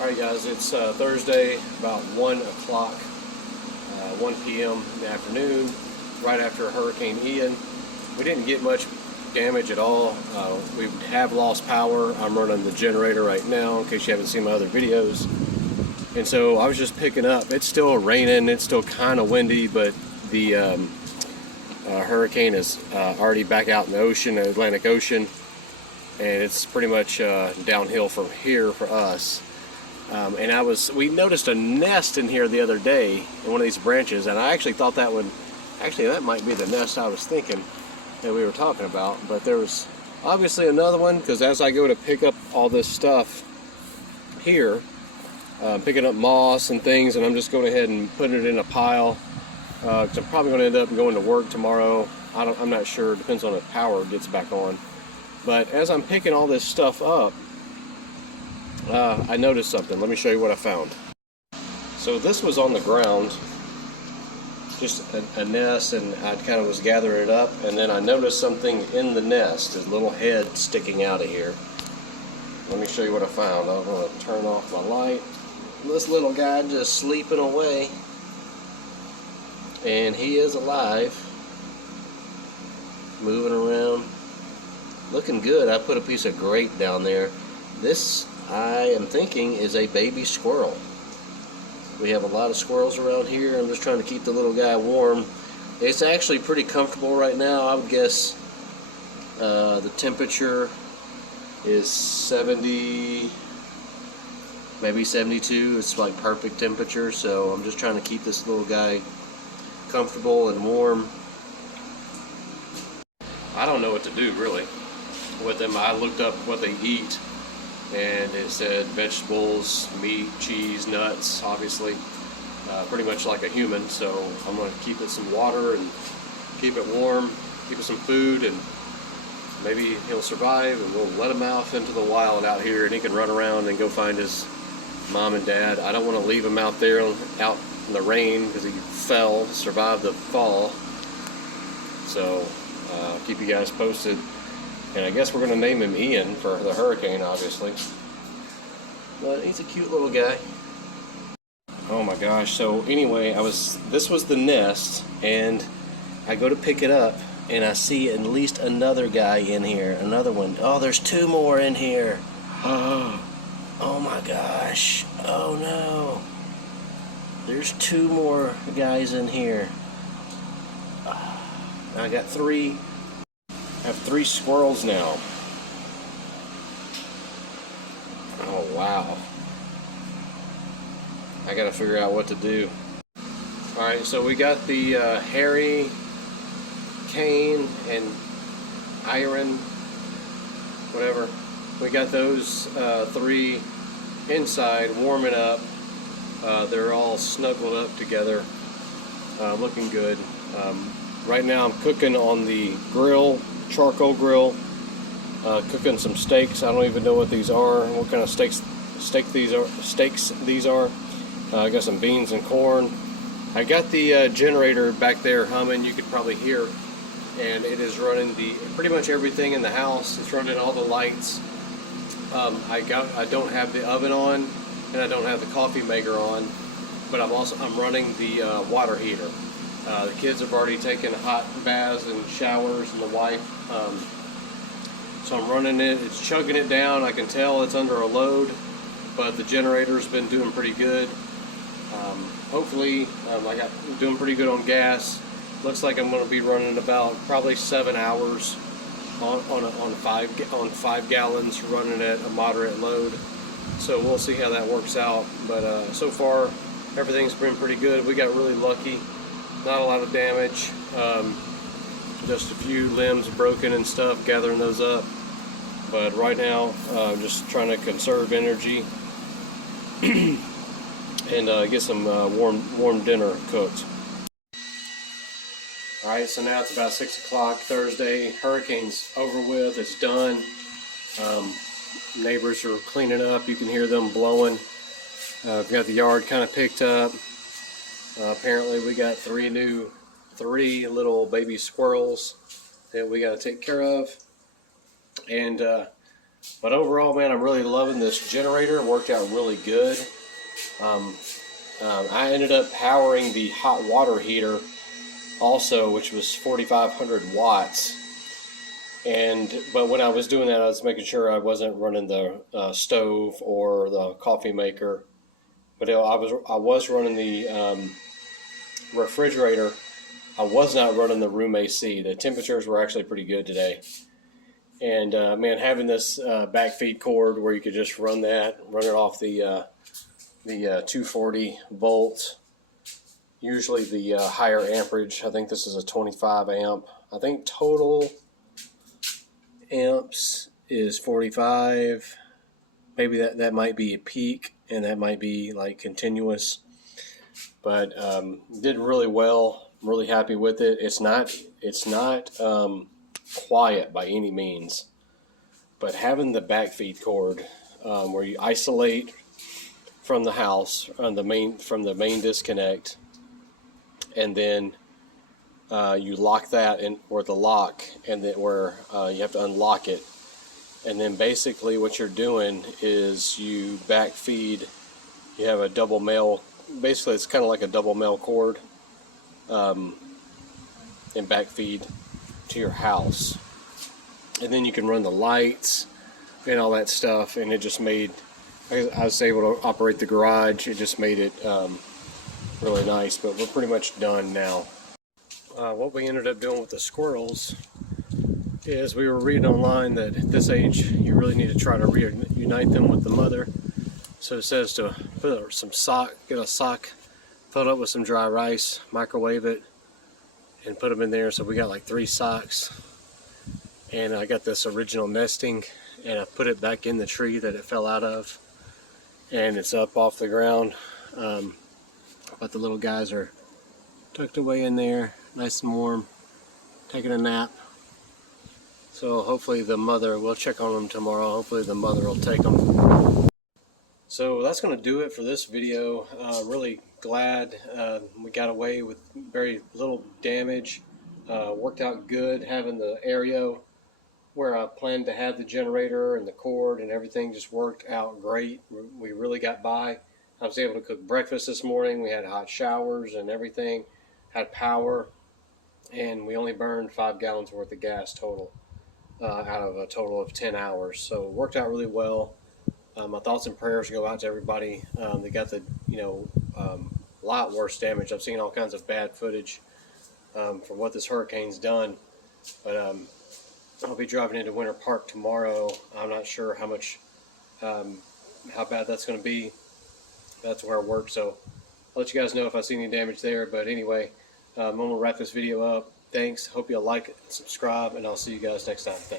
Alright guys, it's Thursday, about 1 o'clock, 1 p.m. in the afternoon, right after Hurricane Ian. We didn't get much damage at all. We have lost power. I'm running the generator right now in case you haven't seen my other videos. And so I was just picking up. It's still raining, it's still kind of windy, but the hurricane is already back out in the ocean, the Atlantic Ocean, and it's pretty much downhill from here for us. And we noticed a nest in here the other day in one of these branches, and I actually thought that might be the nest I was thinking that we were talking about, but there was obviously another one, because as I go to pick up all this stuff here, picking up moss and things, and I'm just going ahead and putting it in a pile, because I'm probably going to end up going to work tomorrow. I'm not sure, it depends on if power gets back on. But as I'm picking all this stuff up, I noticed something. Let me show you what I found. So this was on the ground, just a nest, and I kind of was gathering it up, and then I noticed something in the nest, a little head sticking out of here. Let me show you what I found. I'm going to turn off my light. This little guy just sleeping away, and he is alive, moving around, looking good. I put a piece of grate down there. This, I am thinking, is a baby squirrel. We have a lot of squirrels around here. I'm just trying to keep the little guy warm. It's actually pretty comfortable right now. I would guess the temperature is 70, maybe 72. It's like perfect temperature, so I'm just trying to keep this little guy comfortable and warm. I don't know what to do really with them. I looked up what they eat, and it said vegetables, meat, cheese, nuts, obviously, pretty much like a human. So I'm going to keep it some water and keep it warm, keep it some food, and maybe he'll survive, and we'll let him out into the wild out here, and he can run around and go find his mom and dad. I don't want to leave him out there out in the rain, because he survived the fall. So I'll keep you guys posted. And I guess we're going to name him Ian for the hurricane, obviously. But he's a cute little guy. Oh my gosh. So anyway, this was the nest, and I go to pick it up, and I see at least another guy in here. Another one. Oh, there's two more in here. Oh my gosh. Oh no. There's two more guys in here. I got three. I have 3 squirrels now. Oh wow. I gotta figure out what to do. Alright, so we got the Harry, Kane, and Iron, whatever. We got those 3 inside warming up. They're all snuggled up together, looking good. Right now I'm cooking on the grill, charcoal grill, cooking some steaks. I don't even know what these are, what kind of steaks these are. I got some beans and corn. I got the generator back there humming, you could probably hear, and it is running pretty much everything in the house. It's running all the lights. I don't have the oven on, and I don't have the coffee maker on, but I'm running the water heater. The kids have already taken hot baths and showers, and the wife. So I'm running it. It's chugging it down. I can tell it's under a load, but the generator's been doing pretty good. Hopefully, I got doing pretty good on gas. Looks like I'm going to be running about probably 7 hours on 5 gallons, running at a moderate load. So we'll see how that works out. But so far, everything's been pretty good. We got really lucky. Not a lot of damage, just a few limbs broken and stuff, gathering those up. But right now, just trying to conserve energy and get some warm dinner cooked. Alright, so now it's about 6 o'clock Thursday. Hurricane's over with, it's done. Neighbors are cleaning up, you can hear them blowing. We've got the yard kind of picked up. Apparently we got 3 little baby squirrels that we got to take care of, and But overall, man, I'm really loving this generator. It worked out really good. Um, I ended up powering the hot water heater also, which was 4,500 watts. But when I was doing that, I was making sure I wasn't running the stove or the coffee maker. But I was running the refrigerator. I was not running the room AC. The temperatures were actually pretty good today. And man, having this back feed cord where you could just run it off the 240 volts. Usually the higher amperage. I think this is a 25 amp. I think total amps is 45. Maybe that might be a peak, and that might be like continuous. But did really well. I'm really happy with it. It's not quiet by any means, but having the backfeed cord where you isolate from the house from the main disconnect, and then you lock that in or the lock, and then where you have to unlock it, and then basically what you're doing is you backfeed. You have a double male. Basically, it's kind of like a double male cord, and backfeed to your house, and then you can run the lights and all that stuff. And it just made, I was able to operate the garage. It just made it really nice. But we're pretty much done now. What we ended up doing with the squirrels is we were reading online that at this age you really need to try to reunite them with the mother. So it says to put get a sock filled up with some dry rice, microwave it, and put them in there. So we got like 3 socks, and I got this original nesting, and I put it back in the tree that it fell out of, and it's up off the ground. But the little guys are tucked away in there, nice and warm, taking a nap. So hopefully the mother, we'll check on them tomorrow. Hopefully the mother will take them. So that's going to do it for this video. Really glad we got away with very little damage. Worked out good having the area where I planned to have the generator and the cord and everything just worked out great. We really got by. I was able to cook breakfast this morning. We had hot showers and everything, had power, and we only burned 5 gallons worth of gas total out of a total of 10 hours. So it worked out really well. My thoughts and prayers go out to everybody. They got the, lot worse damage. I've seen all kinds of bad footage for what this hurricane's done. But I'll be driving into Winter Park tomorrow. I'm not sure how bad that's going to be. That's where I work, so I'll let you guys know if I see any damage there. But anyway, I'm going to wrap this video up. Thanks. Hope you'll like it, subscribe, and I'll see you guys next time. Thanks.